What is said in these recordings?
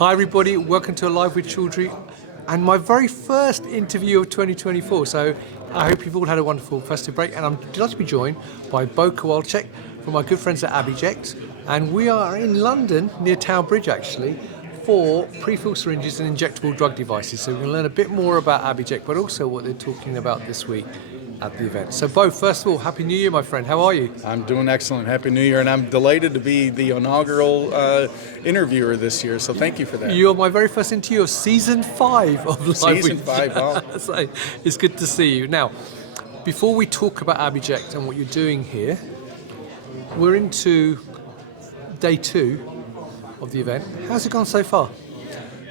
Hi everybody, welcome to Alive with Children and my very first interview of 2024. So I hope you've all had a wonderful festive break, and I'm delighted to be joined by Bo Kowalczyk from my good friends at ApiJect, and we are in London near Tower Bridge actually for prefilled syringes and injectable drug devices. So we're going to learn a bit more about ApiJect, but also what they're talking about this week at the event. So Bo, first of all, Happy New Year, my friend. How are you? I'm doing excellent. Happy New Year, and I'm delighted to be the inaugural interviewer this year, so thank you for that. You're my very first interview of Season 5 of Live Season with 5, wow. So it's good to see you. Now, before we talk about ApiJect and what you're doing here, we're into day 2 of the event. How's it gone so far?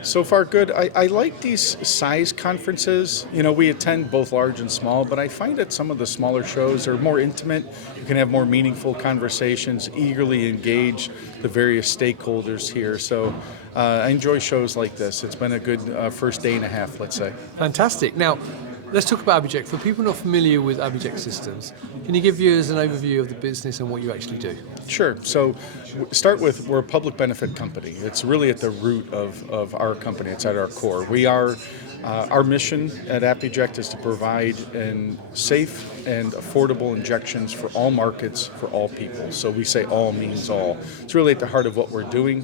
So far, good. I like these size conferences. You know, we attend both large and small, but I find that some of the smaller shows are more intimate. You can have more meaningful conversations, eagerly engage the various stakeholders here. So I enjoy shows like this. It's been a good first day and a half, let's say. Fantastic. Now, let's talk about ApiJect. For people not familiar with ApiJect Systems, can you give viewers an overview of the business and what you actually do? Sure. So start with, we're a public benefit company. It's really at the root of our company. It's at our core. We are, our mission at ApiJect is to provide safe and affordable injections for all markets, for all people. So we say all means all. It's really at the heart of what we're doing.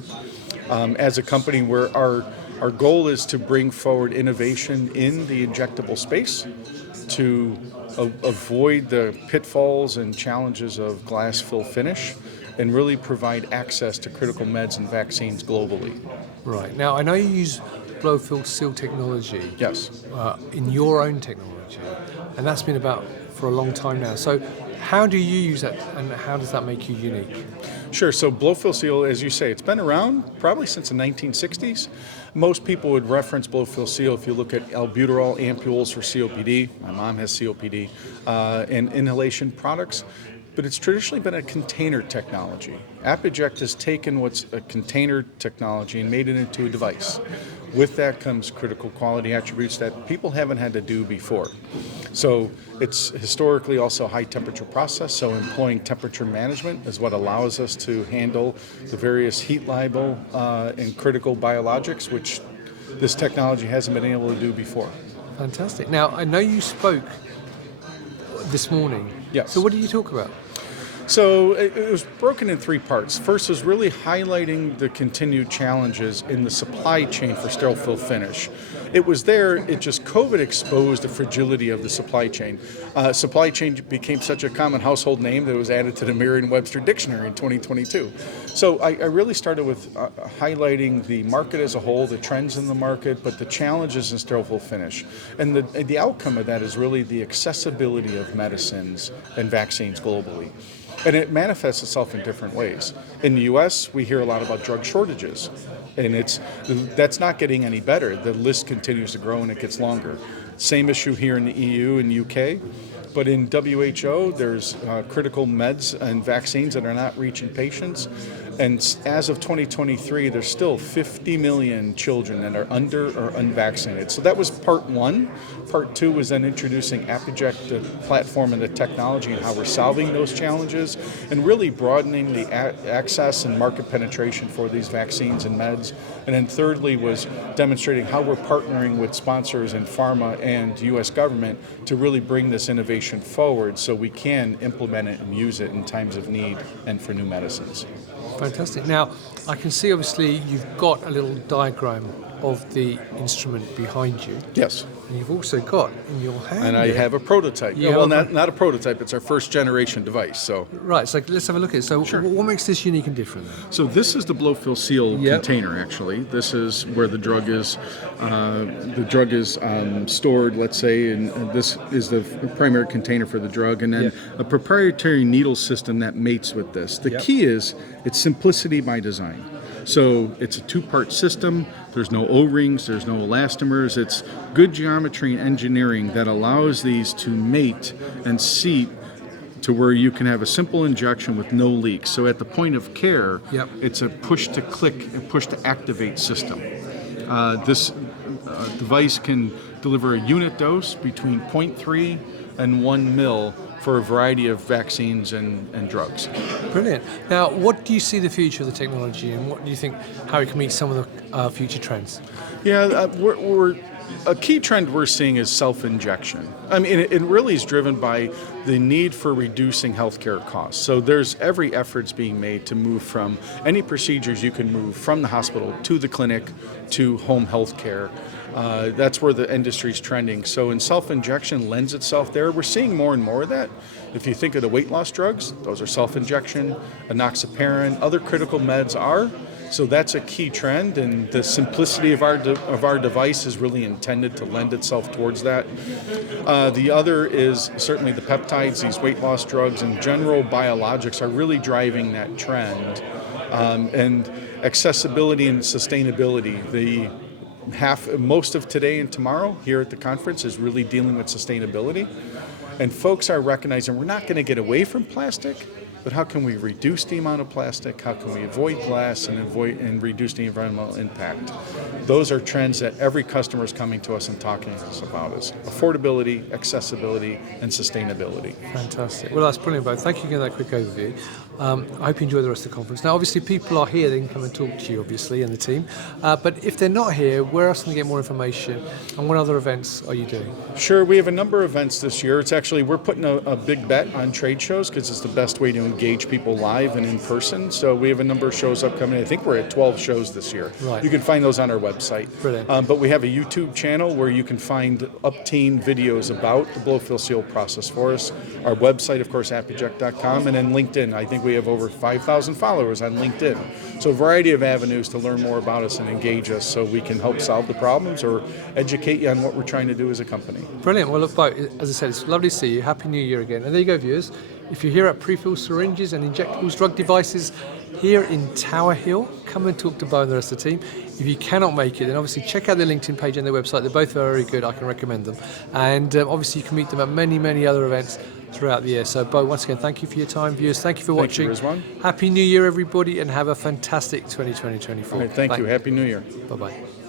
As a company, our goal is to bring forward innovation in the injectable space to avoid the pitfalls and challenges of glass fill finish and really provide access to critical meds and vaccines globally. Right. Now, I know you use blow-filled seal technology. Yes. In your own technology, and that's been about for a long time now. So how do you use that, and how does that make you unique? Sure. So blow-fill seal, as you say, it's been around probably since the 1960s. Most people would reference blow-fill seal if you look at albuterol ampules for COPD. My mom has COPD, and inhalation products. But it's traditionally been a container technology. ApiJect has taken what's a container technology and made it into a device. With that comes critical quality attributes that people haven't had to do before. So it's historically also a high temperature process, so employing temperature management is what allows us to handle the various heat libel and critical biologics, which this technology hasn't been able to do before. Fantastic. Now, I know you spoke this morning. Yes. So what did you talk about? So it was broken in 3 parts. First was really highlighting the continued challenges in the supply chain for sterile fill finish. It was there, it just COVID exposed the fragility of the supply chain. Supply chain became such a common household name that it was added to the Merriam-Webster dictionary in 2022. So I really started with highlighting the market as a whole, the trends in the market, but the challenges in sterile fill finish. And the outcome of that is really the accessibility of medicines and vaccines globally. And it manifests itself in different ways. In the U.S., we hear a lot about drug shortages, and that's not getting any better. The list continues to grow and it gets longer. Same issue here in the EU and UK, but in WHO, there's critical meds and vaccines that are not reaching patients. And as of 2023, there's still 50 million children that are under or unvaccinated. So that was part 1. Part 2 was then introducing ApiJect, the platform and the technology, and how we're solving those challenges, and really broadening the access and market penetration for these vaccines and meds. And then thirdly was demonstrating how we're partnering with sponsors in pharma and U.S. government to really bring this innovation forward so we can implement it and use it in times of need and for new medicines. Fantastic. Now, I can see obviously you've got a little diagram of the instrument behind you. Yes. And you've also got in your hand. And I have a prototype. Not a prototype, it's our first generation device. So right, so let's have a look at it. So sure. What makes this unique and different? So this is the blow-fill seal container, actually. This is where the drug is stored, let's say, and this is the primary container for the drug, and then a proprietary needle system that mates with this. The key is it's simplicity by design. So it's a 2-part system. There's no O-rings, there's no elastomers. It's good geometry and engineering that allows these to mate and seat to where you can have a simple injection with no leaks. So at the point of care, it's a push-to-click and push-to-activate system. This device can deliver a unit dose between 0.3 and 1 mil for a variety of vaccines and drugs. Brilliant. Now, what do you see the future of the technology, and what do you think how it can meet some of the future trends? Yeah, we're a key trend we're seeing is self-injection. I mean, it really is driven by the need for reducing healthcare costs. So there's every effort's being made to move from any procedures you can move from the hospital to the clinic to home health care. That's where the industry's trending. So in self-injection lends itself there. We're seeing more and more of that. If you think of the weight loss drugs, those are self-injection, enoxaparin, other critical meds are. So that's a key trend, and the simplicity of our device is really intended to lend itself towards that. The other is certainly the peptides, these weight loss drugs, and general biologics are really driving that trend. And accessibility and sustainability. Most of today and tomorrow here at the conference is really dealing with sustainability. And folks are recognizing we're not going to get away from plastic, but how can we reduce the amount of plastic? How can we avoid glass and reduce the environmental impact? Those are trends that every customer is coming to us and talking to us about: is affordability, accessibility, and sustainability. Fantastic. Well, that's brilliant, Bo. Thank you for that quick overview. I hope you enjoy the rest of the conference. Now, obviously, people are here; they can come and talk to you, obviously, and the team. But if they're not here, where else can they get more information? And what other events are you doing? Sure, we have a number of events this year. It's actually, we're putting a big bet on trade shows because it's the best way to engage people live and in person. So we have a number of shows upcoming. I think we're at 12 shows this year. Right. You can find those on our website. Brilliant. But we have a YouTube channel where you can find up-teen videos about the blow-fill-seal process for us. Our website, of course, ApiJect.com, and then LinkedIn. I think we have over 5,000 followers on LinkedIn. So a variety of avenues to learn more about us and engage us so we can help solve the problems or educate you on what we're trying to do as a company. Brilliant. Well, look, Bo, as I said, it's lovely to see you. Happy New Year again. And there you go, viewers. If you're here at prefilled syringes and injectables drug devices here in Tower Hill, come and talk to Bo and the rest of the team. If you cannot make it, then obviously check out their LinkedIn page and their website. They're both very good. I can recommend them. And obviously you can meet them at many, many other events throughout the year. So, Bo, once again, thank you for your time, viewers. Thank you for watching. Thank you, Rizwan. Happy New Year, everybody, and have a fantastic 2020-24. All right, thank you. Happy New Year. Bye-bye.